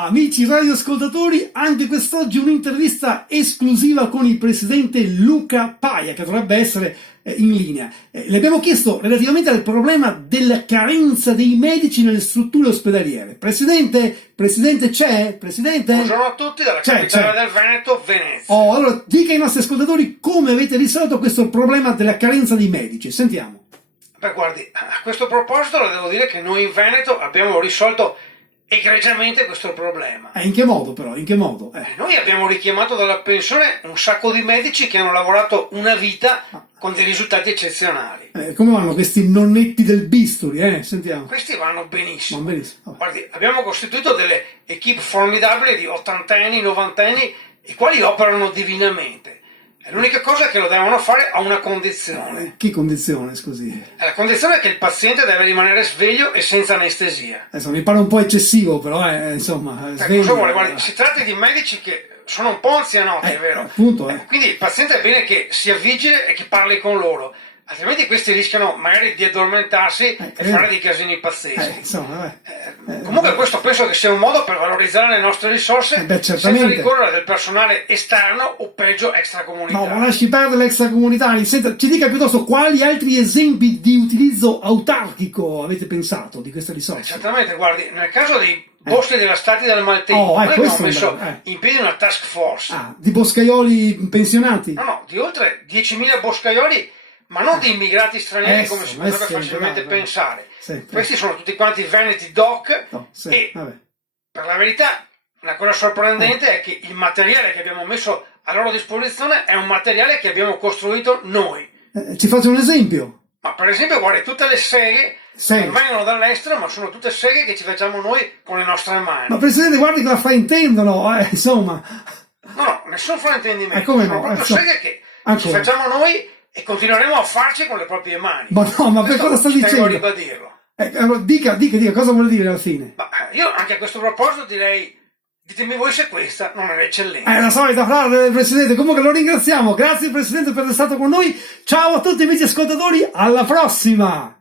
Amici radioascoltatori, anche quest'oggi un'intervista esclusiva con il presidente Luca Paia, che dovrebbe essere in linea. Le abbiamo chiesto relativamente al problema della carenza dei medici nelle strutture ospedaliere. Presidente c'è? Presidente? Buongiorno a tutti dalla capitale del Veneto, Venezia. Allora dica ai nostri ascoltatori come avete risolto questo problema della carenza di medici. Sentiamo. Beh, guardi, a questo proposito le devo dire che noi in Veneto abbiamo risolto egregiamente questo problema. In che modo però? In che modo? Noi abbiamo richiamato dalla pensione un sacco di medici che hanno lavorato una vita con dei risultati eccezionali. Come vanno questi nonnetti del bisturi? Sentiamo. Questi vanno benissimo. Va benissimo. Guardi, abbiamo costituito delle equip formidabili di ottantenni, novantenni, i quali operano divinamente. L'unica cosa è che lo devono fare a una condizione. Che condizione, scusi? La condizione è che il paziente deve rimanere sveglio e senza anestesia. Adesso mi pare un po' eccessivo, però insomma. Cosa vuole? Guardi, si tratta di medici che sono un po' anzianotti, è vero? Appunto, Quindi il paziente è bene che sia vigile e che parli con loro. Altrimenti questi rischiano magari di addormentarsi e fare dei casini pazzeschi. Comunque questo penso che sia un modo per valorizzare le nostre risorse senza ricorrere del personale esterno o peggio extracomunitario. No, ma lasci perdere l'extracomunitario. Senta, ci dica piuttosto quali altri esempi di utilizzo autarchico avete pensato di queste risorse? Certamente, guardi, nel caso dei boschi devastati dal maltempo, noi abbiamo messo in piedi una task force. Di boscaioli pensionati? No, di oltre 10.000 boscaioli, ma non di immigrati stranieri come si potrebbe facilmente pensare. Questi sono tutti quanti veneti doc e per la verità la cosa sorprendente è che il materiale che abbiamo messo a loro disposizione è un materiale che abbiamo costruito noi. Ci faccio un esempio? Ma per esempio, guardi, tutte le seghe non vengono dall'estero, ma sono tutte seghe che ci facciamo noi con le nostre mani. Ma Presidente, guardi che la fraintendono, insomma. No, nessun fraintendimento. Come sono proprio seghe che ci facciamo noi e continueremo a farci con le proprie mani. Ma no, ma per cosa sta dicendo? Devo ribadirlo. Allora, dica, cosa vuole dire alla fine? Ma io anche a questo proposito direi, ditemi voi se questa non è l'eccellenza. È la solita frase del Presidente, comunque lo ringraziamo. Grazie Presidente per essere stato con noi. Ciao a tutti amici ascoltatori, alla prossima!